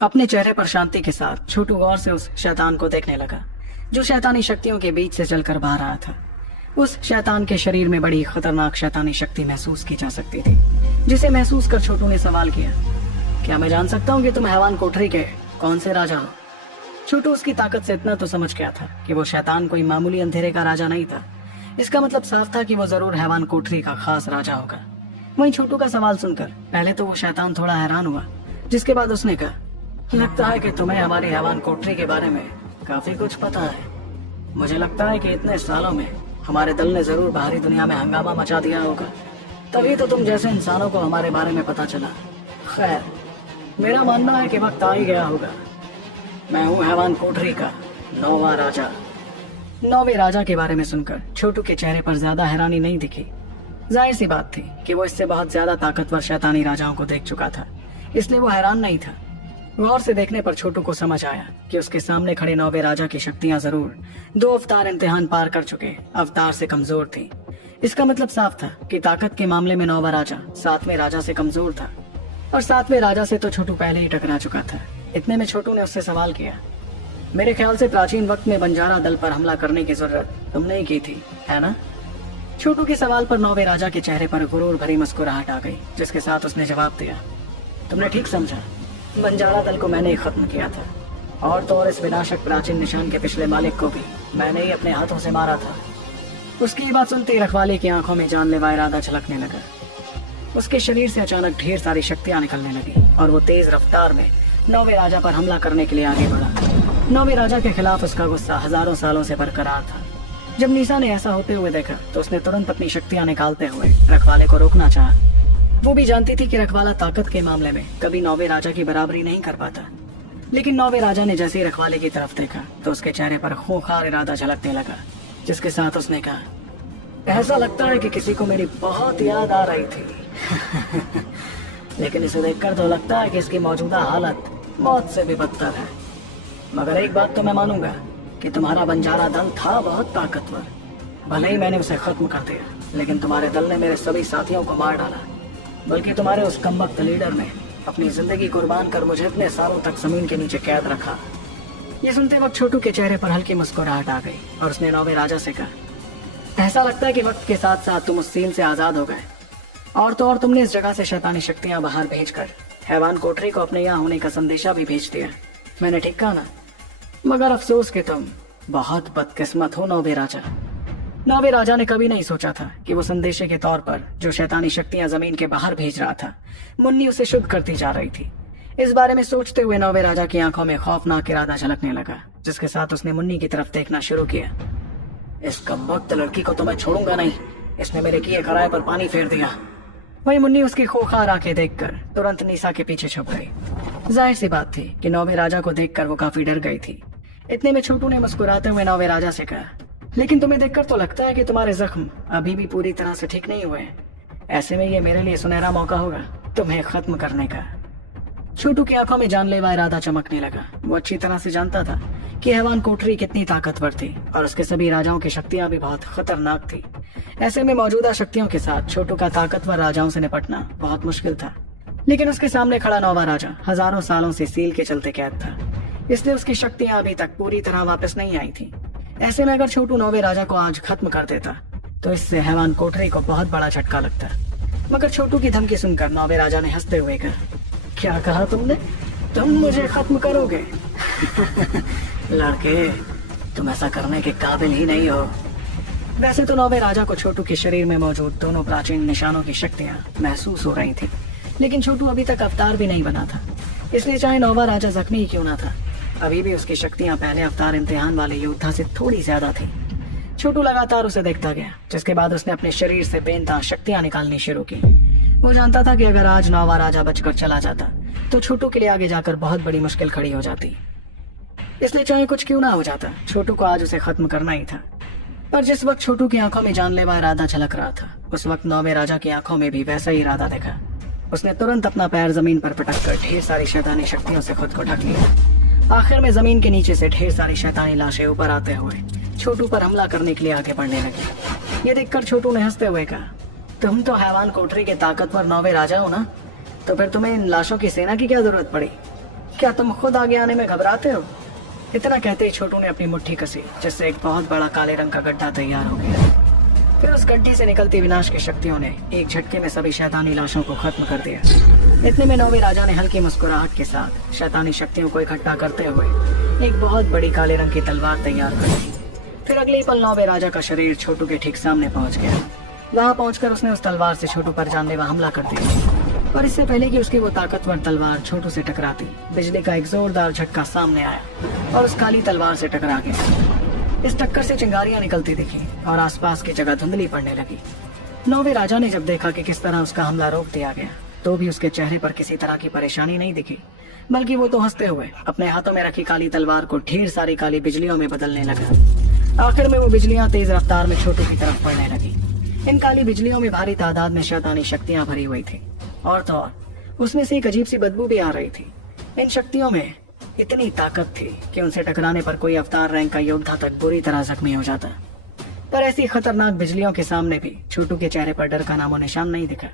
अपने चेहरे पर शांति के साथ छोटू गौर से उस शैतान को देखने लगा जो शैतानी शक्तियों के बीच से चलकर बाहर रहा था। उस शैतान के शरीर में बड़ी खतरनाक शैतानी शक्ति महसूस की जा सकती थी, जिसे महसूस कर छोटू ने सवाल किया, क्या मैं जान सकता हूँ कि तुम हैवान कोठरी के कौन से राजा हो? छोटू उसकी ताकत से इतना तो समझ गया था कि वो शैतान कोई मामूली अंधेरे का राजा नहीं था। इसका मतलब साफ था कि वो जरूर हैवान कोठरी का खास राजा होगा। वहीं छोटू का सवाल सुनकर पहले तो वो शैतान थोड़ा हैरान हुआ, जिसके बाद उसने कहा, लगता है कि तुम्हें हमारी हैवान कोठरी के बारे में काफी कुछ पता है। मुझे लगता है कि इतने सालों में हमारे दल ने जरूर बाहरी दुनिया में हंगामा मचा दिया होगा, तभी तो तुम जैसे इंसानों को हमारे बारे में पता चला। खैर, मेरा मानना है कि वक्त आ ही गया होगा। मैं हूँ हैवान कोठरी का नौवां राजा। नौवें राजा के बारे में सुनकर छोटू के चेहरे पर ज्यादा हैरानी नहीं दिखी। जाहिर सी बात थी कि वो इससे बहुत ज्यादा ताकतवर शैतानी राजाओं को देख चुका था, इसलिए वो हैरान नहीं था। गौर से देखने पर छोटू को समझ आया कि उसके सामने खड़े नौवे राजा की शक्तियां जरूर 2 अवतार इम्तिहान पार कर चुके अवतार से कमजोर थी। इसका मतलब साफ था कि ताकत के मामले में नौवा राजा 7वें राजा से कमजोर था, और 7वें राजा से तो छोटू पहले ही टकरा चुका था। इतने में छोटू ने उससे सवाल किया, मेरे ख्याल से प्राचीन वक्त में बंजारा दल पर हमला करने की जरूरत तुमने ही की थी, है ना? छोटू के सवाल पर नौवे राजा के चेहरे पर गुरूर भरी मुस्कुराहट आ गई, जिसके साथ उसने जवाब दिया, तुमने ठीक समझा। बंजारा दल को मैंने ही खत्म किया था, और तो और इस विनाशक प्राचीन निशान के पिछले मालिक को भी मैंने ही अपने हाथों से मारा था। उसकी ये बात सुनते ही रखवाले की आंखों में जानलेवा इरादा झलकने लगा। उसके शरीर से अचानक ढेर सारी शक्तियां निकलने लगी और वो तेज रफ्तार में नौवे राजा पर हमला करने के लिए आगे बढ़ा। नौवे राजा के खिलाफ उसका गुस्सा हजारों सालों से बरकरार था। जब नीसा ने ऐसा होते हुए देखा तो उसने तुरंत अपनी शक्तियां निकालते हुए रखवाले को रोकना चाहा। वो भी जानती थी कि रखवाला ताकत के मामले में कभी नौवे राजा की बराबरी नहीं कर पाता, लेकिन नौवे राजा ने जैसे ही रखवाले की तरफ देखा तो उसके चेहरे पर खूंखार इरादा झलकने लगा, जिसके साथ उसने कहा, ऐसा लगता है कि किसी को मेरी बहुत याद आ रही थी लेकिन इसे देखकर तो लगता है कि इसकी मौजूदा हालत मौत से भी बदतर है। मगर एक बात तो मैं मानूंगा कि तुम्हारा बंजारा दल था बहुत ताकतवर। भले ही मैंने उसे खत्म कर दिया, लेकिन तुम्हारे दल ने मेरे सभी साथियों को मार डाला। बल्कि तुम्हारे उस कमबख्त लीडर ने अपनी जिंदगी कुर्बान कर मुझे इतने सालों तक जमीन के नीचे कैद रखा। ये सुनते वक्त छोटू के चेहरे पर हल्की मुस्कुराहट आ गई और उसने नौवे राजा से कहा, ऐसा लगता है कि वक्त के साथ साथ तुम उस सीन से आजाद हो गए, और तो और तुमने इस जगह से शैतानी शक्तियां बाहर भेजकर हैवान कोठरी को अपने यहाँ होने का संदेशा भी भेज दिया। मैंने ठीक कहा ना? मगर अफसोस कि तुम बहुत बदकिस्मत हो नौवे राजा। नौवे राजा ने कभी नहीं सोचा था कि वो संदेशे के तौर पर जो शैतानी शक्तियां जमीन के बाहर भेज रहा था, मुन्नी उसे शुद्ध करती जा रही थी। इस बारे में सोचते हुए नौवे राजा की आंखों में खौफनाक इरादा झलकने लगा, जिसके साथ उसने मुन्नी की तरफ देखना शुरू किया। इस कमबख्त लड़की को तो मैं छोड़ूंगा नहीं, इसने मेरे किए कराए पर पानी फेर दिया। वही मुन्नी उसकी खूंखार आंखें देखकर तुरंत नीसा के पीछे छुप गई। जाहिर सी बात थी कि नौवे राजा को देखकर वो काफी डर गई थी। इतने में छोटू ने मुस्कुराते हुए नौवे राजा से कहा, लेकिन तुम्हें देखकर तो लगता है कि तुम्हारे जख्म अभी भी पूरी तरह से ठीक नहीं हुए। ऐसे में ये मेरे लिए सुनहरा मौका होगा तुम्हें खत्म करने का। छोटू की आंखों में जानलेवा इरादा चमकने लगा। वो अच्छी तरह से जानता था कि हैवान कोठरी कितनी ताकतवर थी और उसके सभी राजाओं की शक्तियां भी बहुत खतरनाक थी। ऐसे में मौजूदा शक्तियों के साथ छोटू का ताकतवर राजाओं से निपटना बहुत मुश्किल था। लेकिन उसके सामने खड़ा नौवा राजा हजारों सालों से सील के चलते कैद था, इसलिए उसकी शक्तियां अभी तक पूरी तरह वापस नहीं आई थी। ऐसे में अगर छोटू नौवे राजा को आज खत्म कर देता तो इससे हैवान कोठरी को बहुत बड़ा झटका लगता। मगर छोटू की धमकी सुनकर नौवे राजा ने हंसते हुए कहा, क्या कहा तुमने? तुम मुझे खत्म करोगे? लड़के, तुम ऐसा करने के काबिल ही नहीं हो। वैसे तो नौवे राजा को छोटू के शरीर में मौजूद दोनों प्राचीन निशानों की शक्तियां महसूस हो रही थी, लेकिन छोटू अभी तक अवतार भी नहीं बना था, इसलिए चाहे नौवा राजा जख्मी ही क्यों ना था, अभी भी उसकी शक्तियां पहले अवतार इम्तिहान वाले योद्धा से थोड़ी ज्यादा थी। छोटू लगातार उसे देखता गया, जिसके बाद उसने अपने शरीर से बेनता शक्तियां निकालनी शुरू की। वो जानता था कि अगर आज नौवा राजा बचकर चला जाता तो छोटू के लिए आगे जाकर बहुत बड़ी मुश्किल खड़ी हो जाती, इसलिए चाहे कुछ क्यों ना हो जाता, छोटू को आज उसे खत्म करना ही था। पर जिस वक्त छोटू की आंखों में जानलेवा इरादा झलक रहा था, उस वक्त नौवे राजा की आंखों में भी वैसा ही इरादा देखा। उसने तुरंत अपना पैर जमीन पर पटक कर ढेर सारी शैतानी शक्तियों से खुद को ढक लिया। आखिर में जमीन के नीचे से ढेर सारी शैतानी लाशें ऊपर आते हुए छोटू पर हमला करने के लिए आगे बढ़ने लगी। ये देखकर छोटू ने हंसते हुए कहा, तुम तो हैवान कोठरी के ताकतवर नौवे राजा हो ना, तो फिर तुम्हें इन लाशों की सेना की क्या जरूरत पड़ी? क्या तुम खुद आगे आने में घबराते हो? इतना कहते ही छोटू ने अपनी मुट्ठी कसी, जिससे एक बहुत बड़ा काले रंग का गड्ढा तैयार हो गया। फिर उस गड्ढे से निकलती विनाश की शक्तियों ने एक झटके में सभी शैतानी लाशों को खत्म कर दिया। इतने में नौवे राजा ने हल्की मुस्कुराहट के साथ शैतानी शक्तियों को इकट्ठा करते हुए एक बहुत बड़ी काले रंग की तलवार तैयार कर दी। फिर अगले ही पल नौवे राजा का शरीर छोटू के ठीक सामने पहुंच गया। वहां पहुंचकर उसने उस तलवार से छोटू पर जानलेवा हमला कर दिया, और इससे पहले कि उसकी वो ताकतवर तलवार छोटू से टकराती, बिजली का एक जोरदार झटका सामने आया और उस काली तलवार से टकरा गया। इस टक्कर से चिंगारियां निकलती दिखी और आसपास की जगह धुंधली पड़ने लगी। नौवे राजा ने जब देखा कि किस तरह उसका हमला रोक दिया गया, तो भी उसके चेहरे पर किसी तरह की परेशानी नहीं दिखी, बल्कि वो तो हंसते हुए अपने हाथों में रखी काली तलवार को ढेर सारी काली बिजलियों में बदलने लगा। आखिर में वो बिजलियां तेज रफ्तार में छोटू की तरफ पड़ने लगी। इन काली बिजलियों में भारी तादाद में शैतानी शक्तियां भरी हुई थी, और तो और उसमें से एक अजीब सी बदबू भी आ रही थी। इन शक्तियों में इतनी ताकत थी कि उनसे टकराने पर कोई अवतार रैंक का योद्धा तक बुरी तरह जख्मी हो जाता। पर ऐसी खतरनाक बिजलियों के सामने भी छोटू के चेहरे पर डर का नामो निशान नहीं दिखा।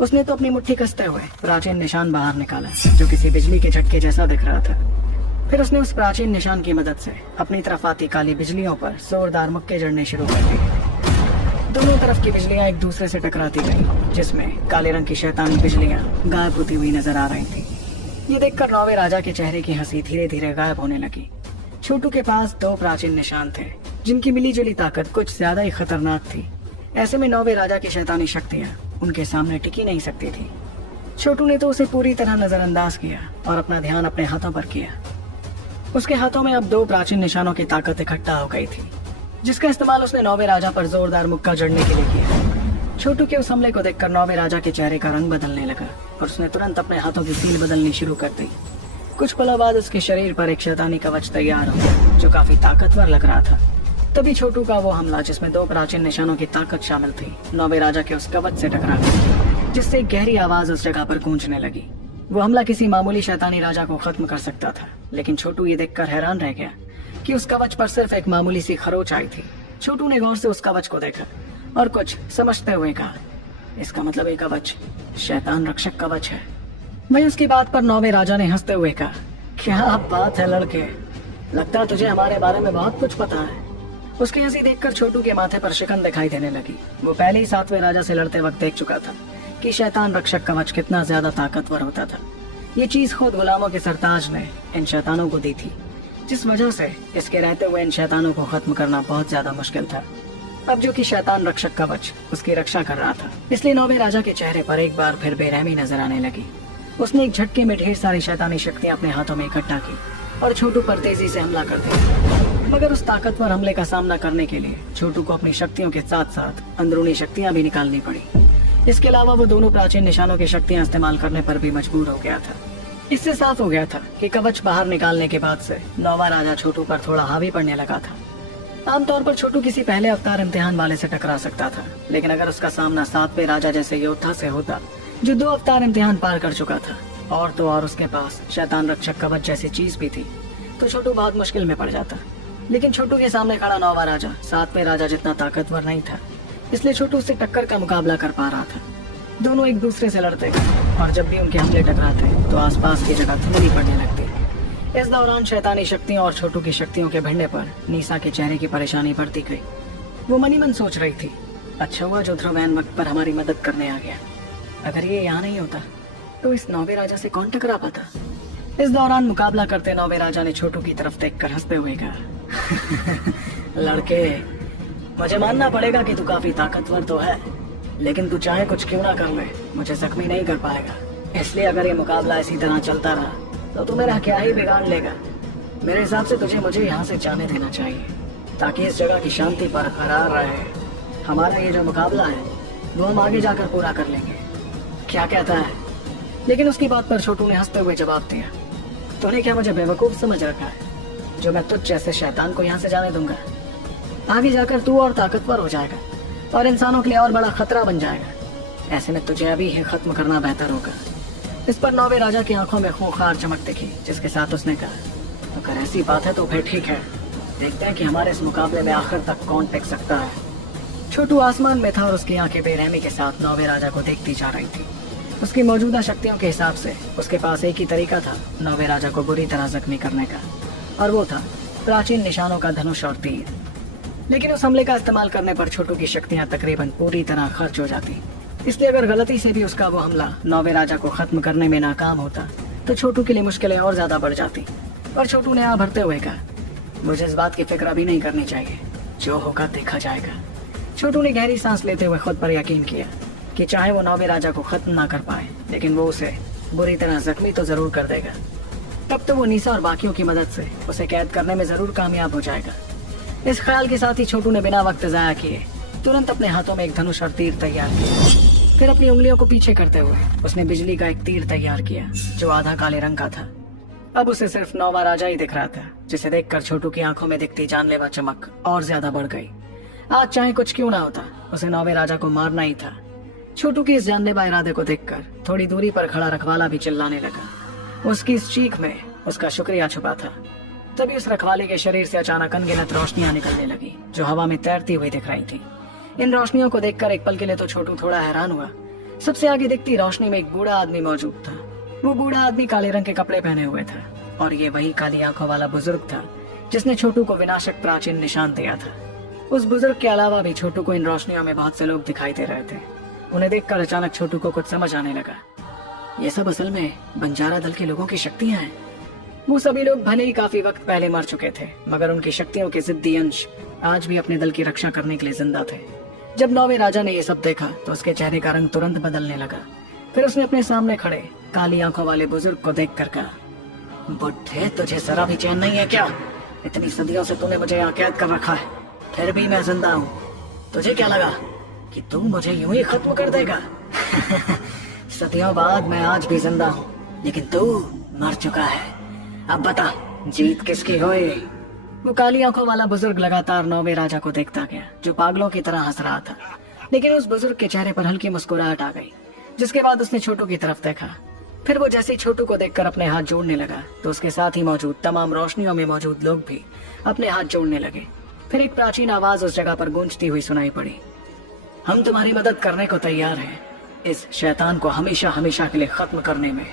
उसने तो अपनी मुट्ठी कसते हुए प्राचीन निशान बाहर निकाला, जो किसी बिजली के झटके जैसा दिख रहा था। फिर उसने उस प्राचीन निशान की मदद से अपनी तरफ आती काली बिजलियों पर जोरदार मुक्के जड़ने शुरू कर दिए। दोनों तरफ की बिजलियां एक दूसरे से टकराती गईं, जिसमें काले रंग की शैतानी बिजलियां गायब होती हुई नजर आ रही थी। ये देखकर नौवे राजा के चेहरे की हंसी धीरे धीरे गायब होने लगी। छोटू के पास 2 प्राचीन निशान थे, जिनकी मिलीजुली ताकत कुछ ज्यादा ही खतरनाक थी। ऐसे में नौवे राजा की शैतानी शक्तियां उनके सामने टिकी नहीं सकती थी। छोटू ने तो उसे पूरी तरह नजरअंदाज किया और अपना ध्यान अपने हाथों पर किया। उसके हाथों में अब 2 प्राचीन निशानों की ताकत इकट्ठा हो गई थी, जिसका इस्तेमाल उसने नौवे राजा पर जोरदार मुक्का जड़ने के लिए किया। छोटू के उस हमले को देखकर नौवे राजा के चेहरे का रंग बदलने लगा और उसने तुरंत अपने हाथों की सील बदलनी शुरू कर दी। कुछ पलों बाद उसके शरीर पर एक शैतानी कवच तैयार हो गया, जो काफी ताकतवर लग रहा था। तभी छोटू का वो हमला, जिसमें 2 प्राचीन निशानों की ताकत शामिल थी, नौवे राजा के उस कवच से टकरा गया, जिससे एक गहरी आवाज उस जगह पर गूंजने लगी। वो हमला किसी मामूली शैतानी राजा को खत्म कर सकता था, लेकिन छोटू ये देखकर हैरान रह गया कि उस कवच पर सिर्फ एक मामूली सी खरोच आई थी। छोटू ने गौर से उस कवच को देखा और कुछ समझते हुए कहा, इसका मतलब ये कवच शैतान रक्षक कवच है। वहीं उसकी बात पर नौवे राजा ने हंसते हुए कहा, क्या बात है लड़के, लगता है तुझे हमारे बारे में बहुत कुछ पता है। उसकी हंसी देखकर छोटू के माथे पर शिकन दिखाई देने लगी। वो पहले ही 7वें राजा से लड़ते वक्त देख चुका था कि शैतान रक्षक कवच कितना ज्यादा ताकतवर होता था। ये चीज खुद गुलामों के सरताज ने इन शैतानों को दी थी, जिस वजह से इसके रहते हुए इन शैतानों को खत्म करना बहुत ज्यादा मुश्किल था। अब जो कि शैतान रक्षक कवच उसकी रक्षा कर रहा था, इसलिए नौवे राजा के चेहरे पर एक बार फिर बेरहमी नजर आने लगी। उसने एक झटके में ढेर सारी शैतानी शक्तियां अपने हाथों में इकट्ठा की और छोटू पर तेजी से हमला कर दिया। मगर उस ताकतवर हमले का सामना करने के लिए छोटू को अपनी शक्तियों के साथ साथ अंदरूनी शक्तियां भी निकालनी पड़ी। इसके अलावा वो दोनों प्राचीन निशानों की शक्तियां इस्तेमाल करने पर भी मजबूर हो गया था। इससे साफ हो गया था कि कवच बाहर निकालने के बाद से नौवा राजा छोटू पर थोड़ा हावी पड़ने लगा था। आमतौर पर छोटू किसी पहले अवतार इम्तिहान वाले से टकरा सकता था, लेकिन अगर उसका सामना 7वें राजा जैसे योद्धा से होता जो 2 अवतार इम्तिहान पार कर चुका था, और तो और उसके पास शैतान रक्षक कवच जैसी चीज भी थी, तो छोटू बहुत मुश्किल में पड़ जाता। लेकिन छोटू के सामने खड़ा नौवा राजा 7वें राजा जितना ताकतवर नहीं था, इसलिए छोटू उससे टक्कर का मुकाबला कर पा रहा था। दोनों एक दूसरे से लड़ते गए और जब भी उनके हमले टकराते तो आसपास की जगह धुंधली पड़ने लगती। इस दौरान शैतानी शक्तियों और छोटू की शक्तियों के भिड़ने पर नीसा के चेहरे की परेशानी बढ़ती गई। वो मनी मन सोच रही थी, अच्छा हुआ जो ध्रुवैन वक्त पर हमारी मदद करने आ गया। अगर ये यहाँ नहीं होता तो इस नौवे राजा से कौन टकरा पाता। इस दौरान मुकाबला करते नौवे राजा ने छोटू की तरफ देखकर हंसते हुए कहा, लड़के, मुझे मानना पड़ेगा कि तू काफी ताकतवर तो है, लेकिन तू चाहे कुछ क्यों ना कर ले, मुझे जख्मी नहीं कर पाएगा। इसलिए अगर ये मुकाबला इसी तरह चलता रहा तो तू मेरा क्या ही बिगाड़ लेगा। मेरे हिसाब से तुझे मुझे यहाँ से जाने देना चाहिए, ताकि इस जगह की शांति बरकरार रहे। हमारा ये जो मुकाबला है वो हम आगे जाकर पूरा कर लेंगे, क्या कहता है। लेकिन उसकी बात पर छोटू ने हंसते हुए जवाब दिया, तूने क्या मुझे बेवकूफ समझ रखा है जो मैं तुझ जैसे शैतान को यहाँ से जाने दूंगा। आगे जाकर तू और ताकतवर हो जाएगा और इंसानों के लिए और बड़ा खतरा बन जाएगा। ऐसे में तुझे अभी ही खत्म करना बेहतर होगा। इस पर नौवे राजा की आंखों में खूंखार चमक दिखी, जिसके साथ उसने कहा, अगर ऐसी बात है तो फिर ठीक है, देखते हैं कि हमारे इस मुकाबले में आखिर तक कौन टिक सकता है। छोटू आसमान में था और उसकी आंखें बेरहमी के साथ नौवे राजा को देखती जा रही थी। उसकी मौजूदा शक्तियों के हिसाब से उसके पास एक ही तरीका था नौवे राजा को बुरी तरह जख्मी करने का, और वो था प्राचीन निशानों का धनुष और तीर। लेकिन उस हमले का इस्तेमाल करने पर छोटू की शक्तियां तकरीबन पूरी तरह खर्च हो जाती। इसलिए अगर गलती से भी उसका वो हमला नौवे राजा को खत्म करने में नाकाम होता तो छोटू के लिए मुश्किलें और ज्यादा बढ़ जाती। पर छोटू ने भरते हुए कहा, मुझे इस बात की फिक्र अभी नहीं करनी चाहिए, जो होगा देखा जाएगा। छोटू ने गहरी सांस लेते हुए खुद पर यकीन किया कि चाहे वो नौवे राजा को खत्म ना कर पाए, लेकिन वो उसे बुरी तरह जख्मी तो जरूर कर देगा। तब तो वो नीसा और बाकियों की मदद से उसे कैद करने में जरूर कामयाब हो जाएगा। इस ख्याल के साथ ही छोटू ने बिना वक्त जाया किए तुरंत अपने हाथों में एक धनुष और तीर तैयार किया। फिर अपनी उंगलियों को पीछे करते हुए उसने बिजली का एक तीर तैयार किया जो आधा काले रंग का था। अब उसे सिर्फ नौवा राजा ही दिख रहा था, जिसे देखकर छोटू की आंखों में दिखती जानलेवा चमक और ज्यादा बढ़ गई। आज चाहे कुछ क्यों ना होता, उसे नौवे राजा को मारना ही था। छोटू के इस जानलेवा इरादे को देखकर थोड़ी दूरी पर खड़ा रखवाला भी चिल्लाने लगा। उसकी इस चीख में उसका शुक्रिया छुपा था। तभी उस रखवाले के शरीर से अचानक अनगिनत रोशनियां निकलने लगी जो हवा में तैरती हुई दिख रही थी। इन रोशनियों को देखकर एक पल के लिए तो छोटू थोड़ा हैरान हुआ। सबसे आगे दिखती रोशनी में एक बूढ़ा आदमी मौजूद था। वो बूढ़ा आदमी काले रंग के कपड़े पहने हुए था और ये वही काली आंखों वाला बुजुर्ग था जिसने छोटू को विनाशक प्राचीन निशान दिया था। उस बुजुर्ग के अलावा भी छोटू को इन रोशनियों में बहुत से लोग दिखाई दे रहे थे। उन्हें देखकर अचानक छोटू को कुछ समझ आने लगा। ये सब असल में बंजारा दल के लोगों की शक्तियां हैं। वो सभी लोग भले ही काफी वक्त पहले मर चुके थे, मगर उनकी शक्तियों के जिद्दी अंश आज भी अपने दल की रक्षा करने के लिए जिंदा थे। जब नौवे राजा ने ये सब देखा तो उसके चेहरे का रंग तुरंत बदलने लगा। फिर उसने अपने सामने खड़े काली आंखों वाले बुजुर्ग को देखकर कहा, बुढ़े तुझे जरा भी चैन नहीं है क्या? इतनी सदियों से तूने मुझे यहाँ कैद कर रखा है, फिर भी मैं जिंदा हूँ। तुझे क्या लगा कि तू मुझे यूं ही खत्म कर देगा? सदियों बाद मैं आज भी जिंदा हूँ, लेकिन तू मर चुका है। अब बता जीत किसकी हुई? वो काली आंखों वाला बुजुर्ग लगातार नौवे राजा को देखता गया जो पागलों की तरह हंस रहा था। लेकिन उस बुजुर्ग के चेहरे पर हल्की मुस्कुराहट आ गई, जिसके बाद उसने छोटू की तरफ देखा। फिर वो जैसे ही छोटू को देखकर अपने हाथ जोड़ने लगा तो उसके साथ ही मौजूद तमाम रोशनियों में मौजूद लोग भी अपने हाथ जोड़ने लगे। फिर एक प्राचीन आवाज उस जगह पर गूंजती हुई सुनाई पड़ी, हम तुम्हारी मदद करने को तैयार हैं, इस शैतान को हमेशा हमेशा के लिए खत्म करने में।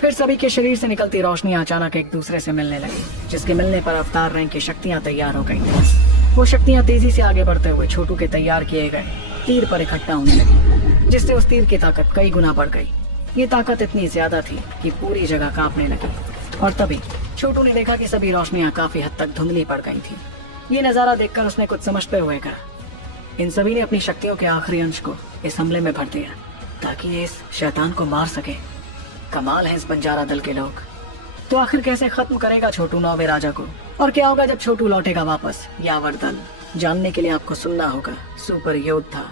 फिर सभी के शरीर से निकलती रोशनियां अचानक एक दूसरे से मिलने लगी, जिसके मिलने पर अवतार रंग की शक्तियां तैयार हो गई थी। वो शक्तियां तेजी से आगे बढ़ते हुए छोटू के तैयार किए गए तीर पर इकट्ठा होने लगी, जिससे उस तीर की ताकत कई गुना बढ़ गई। ये ताकत इतनी ज्यादा थी कि पूरी जगह कांपने लगी। और तभी छोटू ने देखा कि सभी रोशनियां काफी हद तक धुंधली पड़ गई थी। ये नजारा देखकर उसने कुछ समझते हुए कहा, इन सभी ने अपनी शक्तियों के आखिरी अंश को इस हमले में भर दिया ताकि ये इस शैतान को मार सके। कमाल है इस बंजारा दल के लोग। तो आखिर कैसे खत्म करेगा छोटू नौवे राजा को, और क्या होगा जब छोटू लौटेगा वापस यावर दल? जानने के लिए आपको सुनना होगा सुपर योद्धा।